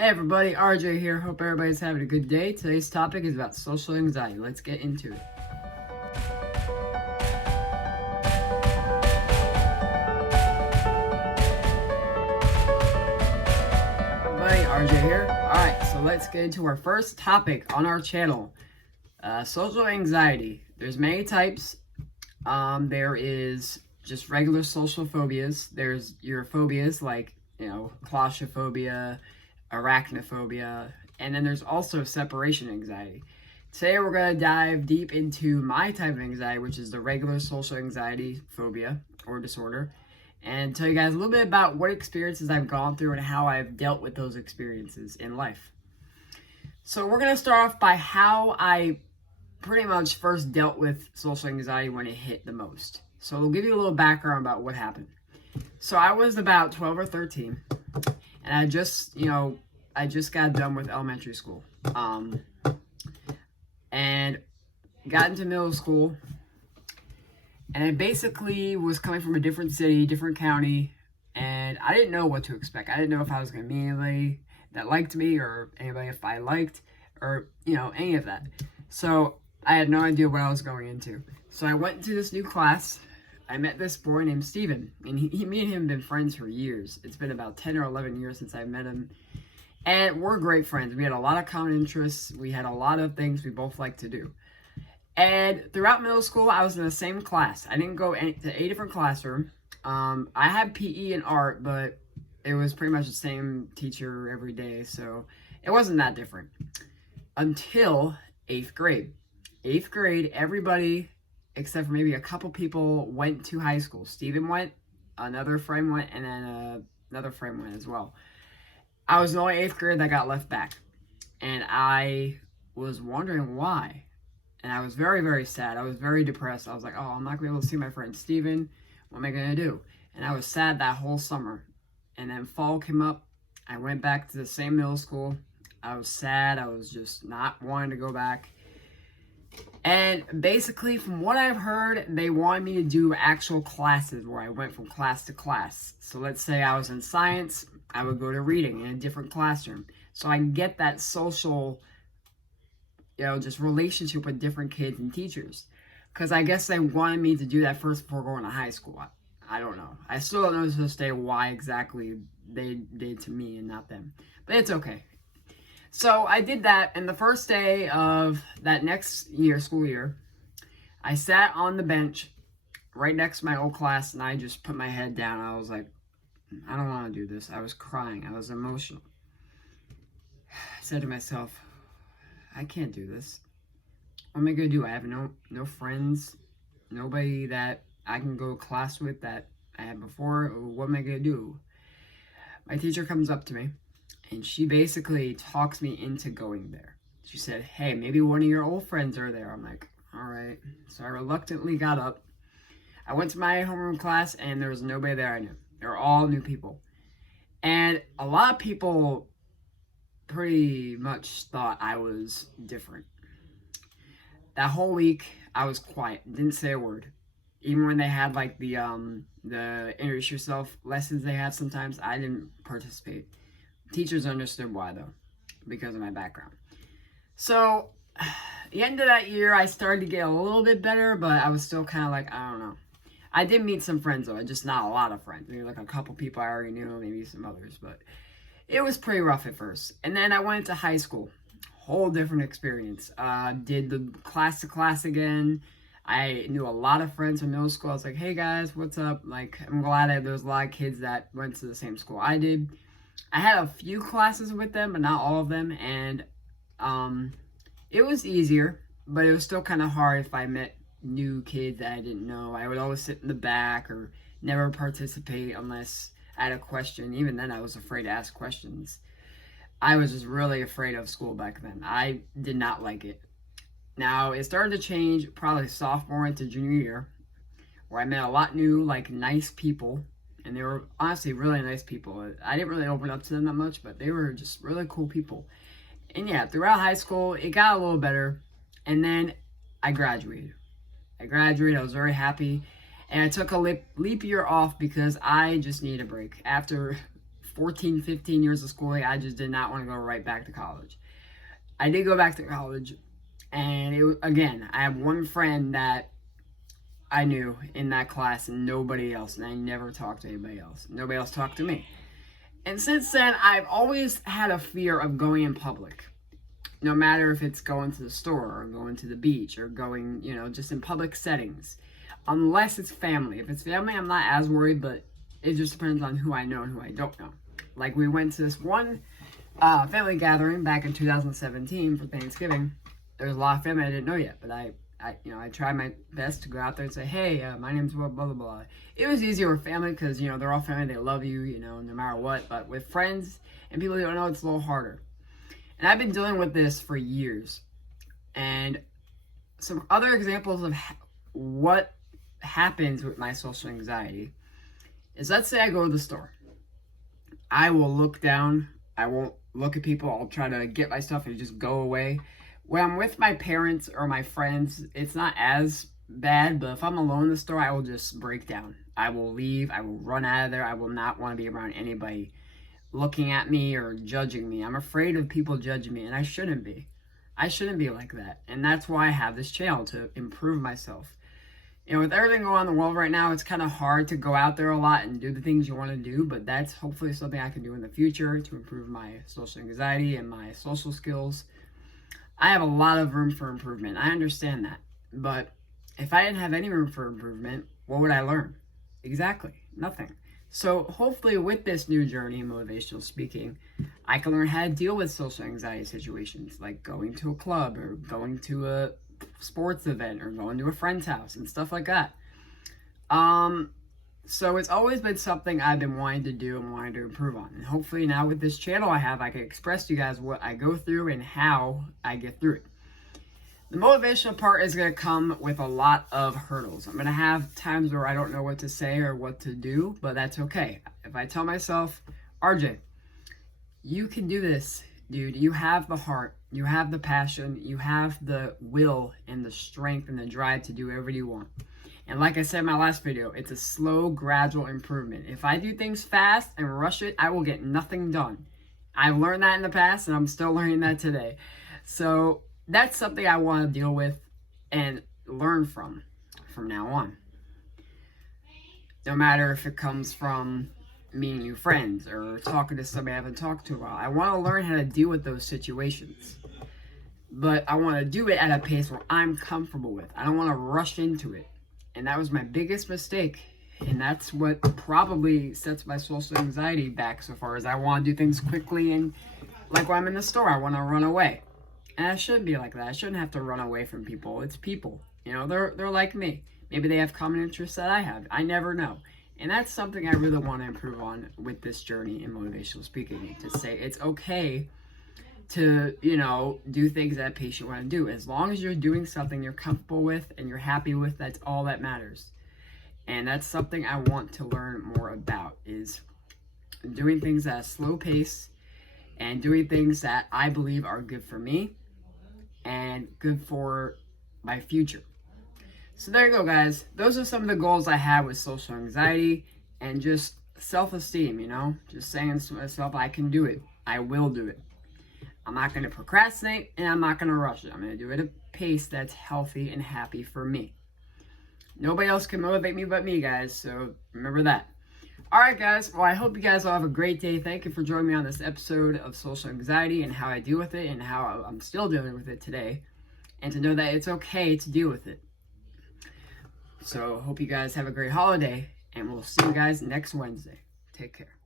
Hey everybody, RJ here. Hope everybody's having a good day. Today's topic is about social anxiety. Let's get into it. Everybody, RJ here. Alright, so let's get into our first topic on our channel. Social anxiety. There's many types. There is just regular social phobias. There's your phobias like, claustrophobia, arachnophobia, and then there's also separation anxiety. Today we're going to dive deep into my type of anxiety, which is the regular social anxiety phobia or disorder, and tell you guys a little bit about what experiences I've gone through and how I've dealt with those experiences in life. So we're going to start off by how I pretty much first dealt with social anxiety when it hit the most. So we'll give you a little background about what happened. So I was about 12 or 13, and I just got done with elementary school, and got into middle school, and I basically was coming from a different city, different county, and I didn't know what to expect. I didn't know if I was going to meet anybody that liked me, or anybody if I liked, or, any of that. So I had no idea what I was going into. So I went into this new class. I met this boy named Steven, and me and him have been friends for years. It's been about 10 or 11 years since I met him, and we're great friends. We had a lot of common interests. We had a lot of things we both liked to do. And throughout middle school, I was in the same class. I didn't go to a different classroom. I had PE and art, but it was pretty much the same teacher every day, so it wasn't that different. Until 8th grade. 8th grade, everybody, except for maybe a couple people, went to high school. Steven went, another friend went, and then another friend went as well. I was the only 8th grade that got left back, and I was wondering why. And I was very, very sad. I was very depressed. I was like, oh, I'm not going to be able to see my friend Steven. What am I going to do? And I was sad that whole summer. And then fall came up. I went back to the same middle school. I was sad. I was just not wanting to go back. And basically, from what I've heard, they wanted me to do actual classes where I went from class to class. So let's say I was in science, I would go to reading in a different classroom. So I get that social, just relationship with different kids and teachers. Because I guess they wanted me to do that first before going to high school. I don't know. I still don't know to this day why exactly they did to me and not them. But it's okay. So I did that, and the first day of that next year, school year, I sat on the bench right next to my old class, and I just put my head down. I was like, I don't want to do this. I was crying. I was emotional. I said to myself, I can't do this. What am I going to do? I have no friends, nobody that I can go to class with that I had before. What am I going to do? My teacher comes up to me, and she basically talks me into going there. She said, hey, maybe one of your old friends are there. I'm like, all right. So I reluctantly got up. I went to my homeroom class, and there was nobody there I knew. They were all new people. And a lot of people pretty much thought I was different. That whole week, I was quiet. Didn't say a word. Even when they had like the introduce yourself lessons they have sometimes, I didn't participate. Teachers understood why, though, because of my background. So, the end of that year, I started to get a little bit better, but I was still kind of like, I don't know. I did meet some friends, though, just not a lot of friends. Maybe like a couple people I already knew, maybe some others, but it was pretty rough at first. And then I went to high school. Whole different experience. Did the class to class again. I knew a lot of friends from middle school. I was like, hey guys, what's up? Like, I'm glad that there's a lot of kids that went to the same school I did. I had a few classes with them, but not all of them, and it was easier, but it was still kind of hard if I met new kids that I didn't know. I would always sit in the back or never participate unless I had a question. Even then, I was afraid to ask questions. I was just really afraid of school back then. I did not like it. Now, it started to change probably sophomore into junior year, where I met a lot new, nice people. And they were honestly really nice people. I didn't really open up to them that much, but they were just really cool people. And yeah, throughout high school, it got a little better. And then I graduated. I was very happy. And I took a leap year off because I just needed a break. After 14, 15 years of schooling, I just did not want to go right back to college. I did go back to college, and again, I have one friend that I knew in that class and nobody else, and I never talked to anybody else. Nobody else talked to me. And since then, I've always had a fear of going in public. No matter if it's going to the store or going to the beach or going, just in public settings. Unless it's family. If it's family, I'm not as worried, but it just depends on who I know and who I don't know. Like, we went to this one family gathering back in 2017 for Thanksgiving. There's a lot of family I didn't know yet, but I tried my best to go out there and say, hey, my name's blah, blah, blah, blah. It was easier with family because, they're all family. They love you, no matter what. But with friends and people you don't know, it's a little harder. And I've been dealing with this for years. And some other examples of what happens with my social anxiety is, let's say I go to the store. I will look down. I won't look at people. I'll try to get my stuff and just go away. When I'm with my parents or my friends, it's not as bad, but if I'm alone in the store, I will just break down. I will leave. I will run out of there. I will not want to be around anybody looking at me or judging me. I'm afraid of people judging me, and I shouldn't be. I shouldn't be like that. And that's why I have this channel, to improve myself. With everything going on in the world right now, it's kind of hard to go out there a lot and do the things you want to do, but that's hopefully something I can do in the future to improve my social anxiety and my social skills. I have a lot of room for improvement. I understand that. But if I didn't have any room for improvement, what would I learn? Exactly. Nothing. So hopefully with this new journey in motivational speaking, I can learn how to deal with social anxiety situations, like going to a club or going to a sports event or going to a friend's house and stuff like that. So it's always been something I've been wanting to do and wanting to improve on. And hopefully now with this channel I have, I can express to you guys what I go through and how I get through it. The motivational part is going to come with a lot of hurdles. I'm going to have times where I don't know what to say or what to do, but that's okay. If I tell myself, RJ, you can do this, dude. You have the heart. You have the passion. You have the will and the strength and the drive to do whatever you want. And like I said in my last video, it's a slow, gradual improvement. If I do things fast and rush it, I will get nothing done. I've learned that in the past, and I'm still learning that today. So that's something I want to deal with and learn from now on. No matter if it comes from meeting new friends or talking to somebody I haven't talked to in a while. I want to learn how to deal with those situations. But I want to do it at a pace where I'm comfortable with. I don't want to rush into it. And that was my biggest mistake. And that's what probably sets my social anxiety back so far, as I want to do things quickly, and like when I'm in the store, I want to run away. And I shouldn't be like that. I shouldn't have to run away from people. It's people. They're like me. Maybe they have common interests that I have. I never know. And that's something I really want to improve on with this journey in motivational speaking. To say it's okay to, do things at a pace you want to do. As long as you're doing something you're comfortable with and you're happy with, that's all that matters. And that's something I want to learn more about, is doing things at a slow pace and doing things that I believe are good for me and good for my future. So there you go, guys. Those are some of the goals I have with social anxiety and just self-esteem, just saying to myself, I can do it. I will do it. I'm not going to procrastinate, and I'm not going to rush it. I'm going to do it at a pace that's healthy and happy for me. Nobody else can motivate me but me, guys, so remember that. Alright, guys, well, I hope you guys all have a great day. Thank you for joining me on this episode of social anxiety and how I deal with it and how I'm still dealing with it today. And to know that it's okay to deal with it. So, hope you guys have a great holiday, and we'll see you guys next Wednesday. Take care.